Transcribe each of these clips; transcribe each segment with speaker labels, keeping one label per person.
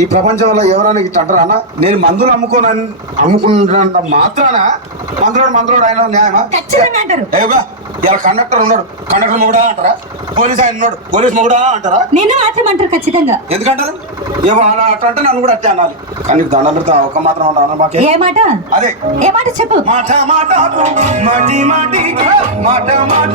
Speaker 1: ఈ ప్రపంచంలో ఎవరైనా ఇట్లా అంటారా? అన్న నేను మందులు అమ్ముకోను అమ్ముకున్నంత మాత్రాన మందులోడు మందులోడు ఆయన న్యాయమా?
Speaker 2: ఖచ్చితంగా అంటారు.
Speaker 1: ఏవా ఇలా కండక్టర్ ఉన్నాడు. కండక్టర్ మొగుడా అంటారా? పోలీస్ ఆయన ఉన్నాడు. పోలీస్ మొగుడా అంటారా?
Speaker 2: నిన్ను మాత్రం అంటారు ఖచ్చితంగా.
Speaker 1: ఎందుకంటారు? ఏమో అలా అట్లా అంటే నన్ను కూడా అట్టే అనాలి. కానీ నీకు దండం పెడతా ఒక మాత్రం అన్నా మాకే.
Speaker 2: ఏ మాట?
Speaker 1: అదే.
Speaker 2: ఏ మాట చెప్పు.
Speaker 1: మాట మాట మాటి మాటి మాట మాట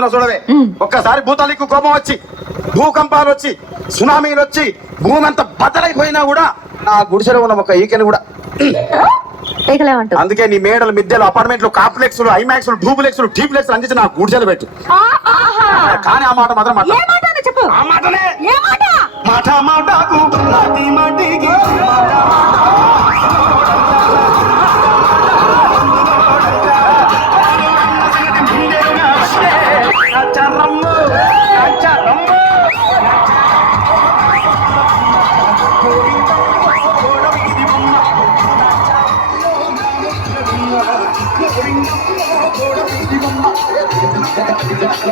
Speaker 1: చెప్తున్నా చూడవే. ఒక్కసారి భూతాలకు కోపం వచ్చి భూకంపాలు వచ్చి సునామీలు వచ్చి భూమి అంతా బద్దలైపోయినా కూడా నా గుడిసెలో ఉన్న ఒక ఈకెని కూడా. అందుకే నీ మేడలు మిద్దెలు అపార్ట్మెంట్లు కాంప్లెక్స్ ఐమాక్స్ డూప్లెక్స్ టీప్లెక్స్ అందించి నా గుడిసెలు పెట్టు. కానీ ఆ మాట మాత్రం
Speaker 2: మాట? మాట
Speaker 1: 私たち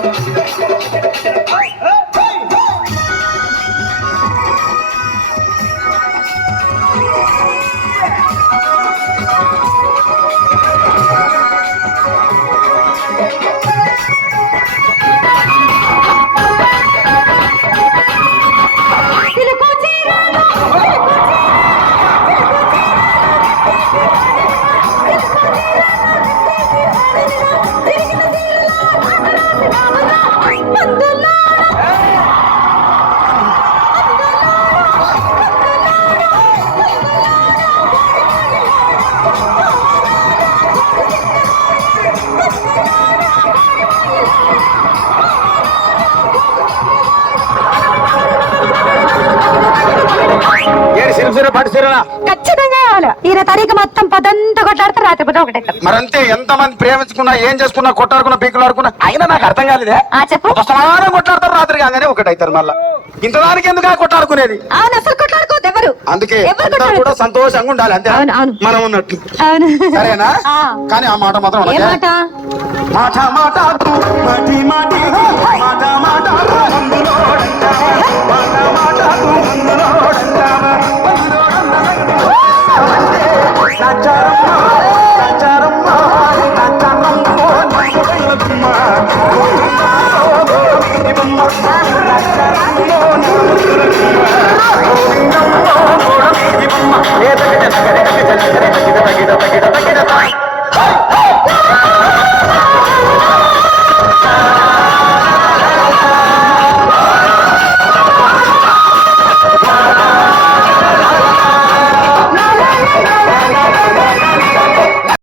Speaker 1: సిరలా
Speaker 2: ఖచ్చితంగా కావాలి. ఈయన తారీఖు మొత్తం పదంతా కొట్లాడతారు రాత్రి పొద్దు ఒకటే
Speaker 1: మరంతే ఎంత మంది ప్రేమించుకున్నా ఏం చేసుకున్నా కొట్టాడుకున్నా పీకులు ఆడుకున్నా అయినా నాకు అర్థం కాలేదే.
Speaker 2: ఆ చెప్పు.
Speaker 1: సమానం కొట్లాడతారు రాత్రి కాగానే ఒకటైతారు మళ్ళా. ఇంత దానికి ఎందుకు కొట్టాడుకునేది
Speaker 2: అవును అసలు కొట్లాడుకోవద్దు ఎవరు?
Speaker 1: అందుకే కూడా సంతోషంగా ఉండాలి అంతే. మనం ఉన్నట్టు. సరేనా. కానీ ఆ మాట మాత్రం.
Speaker 2: మాట?
Speaker 1: మాట మాట మాటి. ಗಿಡ ಗಿಡ ಗಿಡ ಗಿಡ ಗಿಡ